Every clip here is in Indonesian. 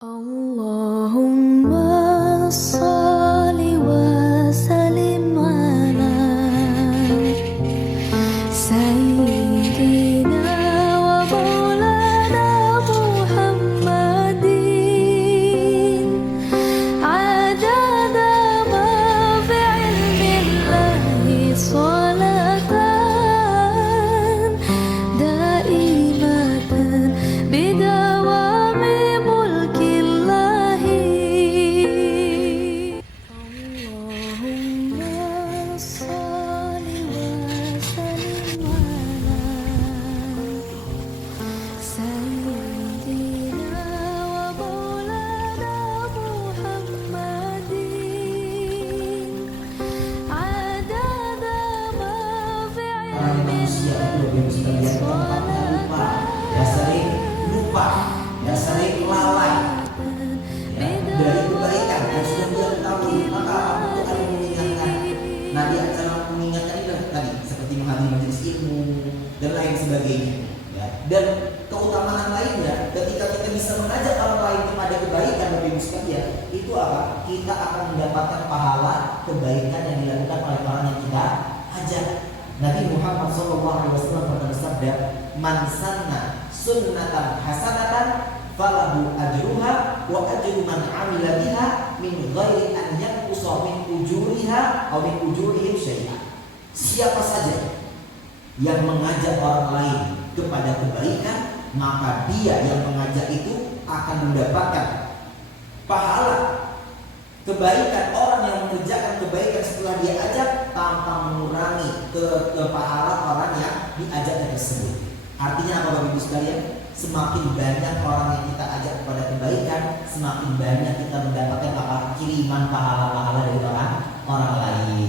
Allahumma salli wa sallim ala Sayyidina wa maulana Muhammadin adada ma fi ilmillahi salatan daimatan bidawami mulkillahi Allahumma salli wa sallim ala Sayyidina wa maulana Muhammadin adada ma fi Manusia itu lebih sekalian gampang lupa, ya sering lupa, ya sering lalai ya, dari kebaikan yang sudah dia ketahui. Maka untuk kali mengingatkan, nah di antara mengingatkan itu tadi seperti menghadiri majelis ilmu dan lain sebagainya ya. Dan keutamaan lainnya ketika kita bisa mengajak orang lain kepada kebaikan Bapak Ibu sekalian, itu apa? Kita akan mendapatkan pahala kebaikan yang dilakukan oleh orang yang kita ajak. Nabi Muhammad SAW pernah bersabda, "Man sanna sunnatan hasanatan falahu ajruha wa ajru man 'amila biha min ghairi an yanqusa min ujuriha aw min ujurihim syai'an." Siapa saja yang mengajak orang lain kepada kebaikan, maka dia yang mengajak itu akan mendapatkan pahala kebaikan orang yang mengerjakan kebaikan setelah dia ajak tanpa mengurangi ke pahala orang yang diajak tersebut. Artinya apa Bapak Ibu sekalian? Semakin banyak orang yang kita ajak kepada kebaikan, semakin banyak kita mendapatkan apa? Kiriman pahala-pahala dari orang lain.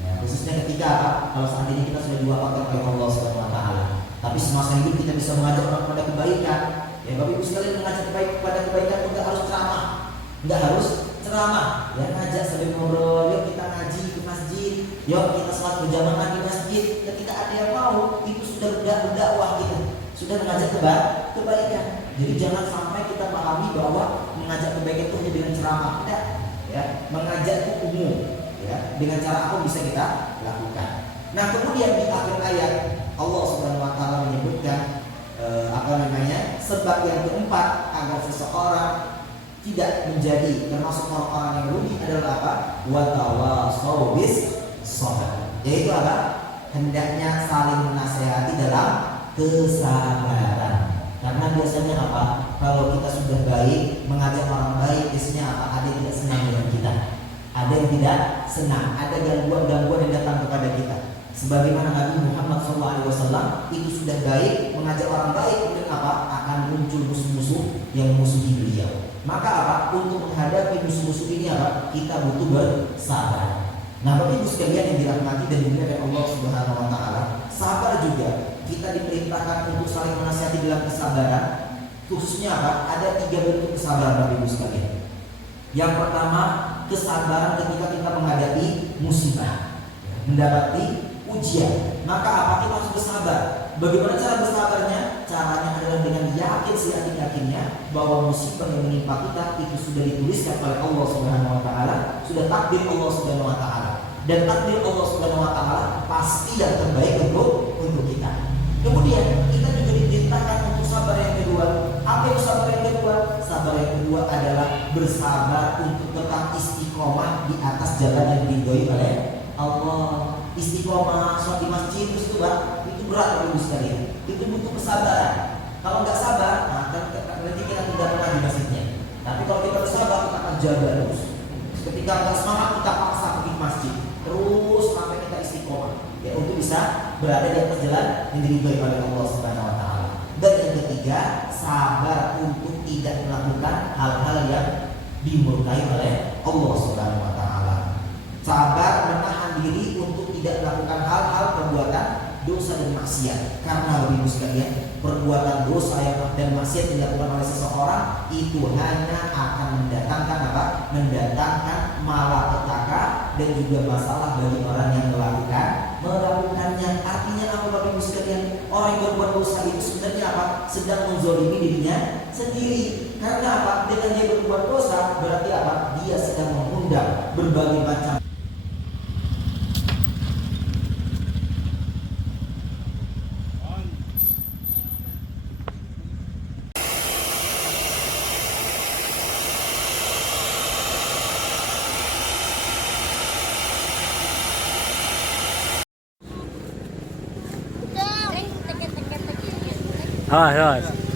Ya, khususnya ketika apa? Kalau saat ini kita sudah diwafatkan oleh Allah Subhanahu wa taala. Tapi semasa hidup kita bisa mengajak orang kepada kebaikan. Ya Bapak Ibu sekalian, mengajak kepada kebaikan itu enggak harus ceramah. Enggak harus ceramah, ya ngajak sambil ngobrol, yuk kita ngaji di masjid, yuk kita sholat berjamaah di masjid. Ketika ada yang mau, itu sudah berdakwah kita, sudah mengajak kebaikan. Jadi jangan sampai kita pahami bahwa mengajak kebaikan itu hanya dengan ceramah, tidak. Ya, mengajak itu umum, ya, dengan cara apa bisa kita lakukan. Nah kemudian di akhir ayat Allah Subhanahu Wa Taala menyebutkan sebab yang keempat agar seseorang tidak menjadi termasuk orang-orang yang rugi adalah apa? Watawasau bis sabr. Yaitu apa? Hendaknya saling menasehati dalam kesabaran. Karena biasanya apa? Kalau kita sudah baik, mengajak orang baik, biasanya apa? Ada yang tidak senang dengan kita. Ada yang tidak senang, ada gangguan-gangguan yang datang kepada kita. Sebagaimana Nabi Muhammad SAW itu sudah baik, mengajak orang baik, kemudian apa? Akan muncul musuh-musuh yang musuhi beliau. Maka apa? Untuk menghadapi musuh-musuh ini apa? Kita butuh bersabar. Nah, Bapak Ibu sekalian yang dirahmati dan dimuliakan Allah Subhanahu wa taala, sabar juga kita diperintahkan untuk saling menasihati dalam kesabaran. Khususnya apa? Ada 3 bentuk kesabaran Bapak Ibu sekalian. Yang pertama, kesabaran ketika kita menghadapi musibah, mendapati ujian. Maka apa? Kita harus bersabar. Bagaimana cara bersabarnya? Caranya adalah dengan yakin seyakin-yakinnya bahwa musibah yang menimpa kita itu sudah dituliskan oleh Allah Subhanahu wa taala, sudah takdir Allah Subhanahu wa taala. Dan takdir Allah Subhanahu wa taala pasti yang terbaik untuk kita. Kemudian kita juga diperintahkan untuk sabar yang kedua. Apa itu sabar yang kedua? Sabar yang kedua adalah bersabar untuk tetap istiqomah di atas jalan yang diridhoi oleh Allah. Istiqomah sholat di masjid terus itu berat Bapak Ibu sekalian. Itu butuh kesabaran. Kalau nggak sabar, nanti kita tidak pernah di masjidnya. Tapi kalau kita bersabar, kita akan jaga terus. Ketika nggak semangat, kita paksa pergi ke masjid terus sampai kita istiqomah, ya, untuk bisa berada di atas jalan yang diridhoi oleh Allah Subhanahu wa taala. Dan yang ketiga, sabar untuk tidak melakukan hal-hal yang dimurkai oleh Allah Subhanahu wa taala. Sabar menahan diri untuk tidak melakukan hal-hal perbuatan dosa dan maksiat. Karena Bapak Ibu sekalian, perbuatan dosa dan maksiat yang dilakukan oleh seseorang itu hanya akan mendatangkan apa? Mendatangkan malapetaka dan juga masalah bagi orang yang melakukannya. Artinya apa Bapak Ibu sekalian? Orang yang berbuat dosa itu sebenarnya apa? Sedang menzolimi dirinya sendiri. Karena apa? ketika dia berbuat dosa, berarti apa? Dia sedang mengundang berbagai macam Awas.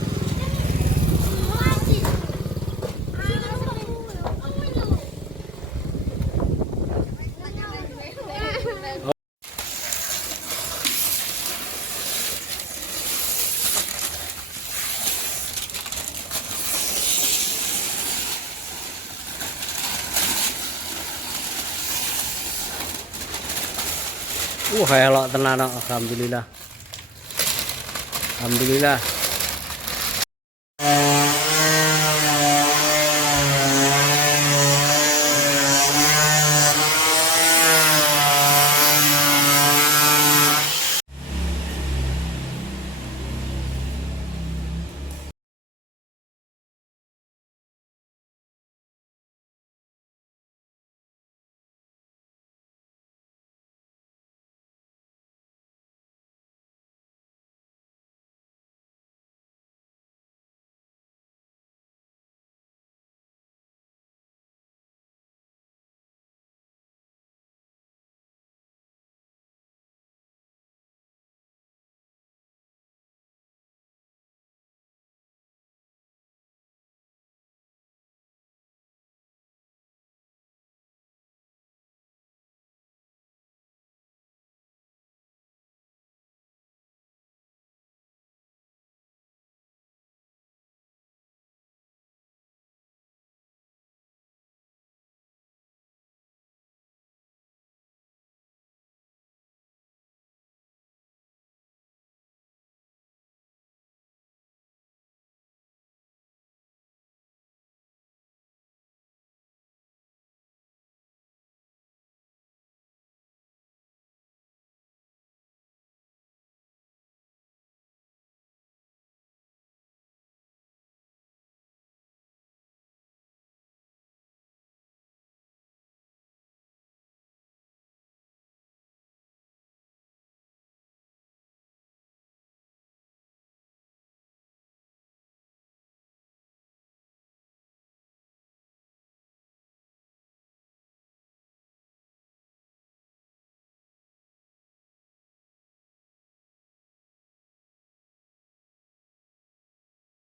Elok tenan kok, alhamdulillah. Alhamdulillah.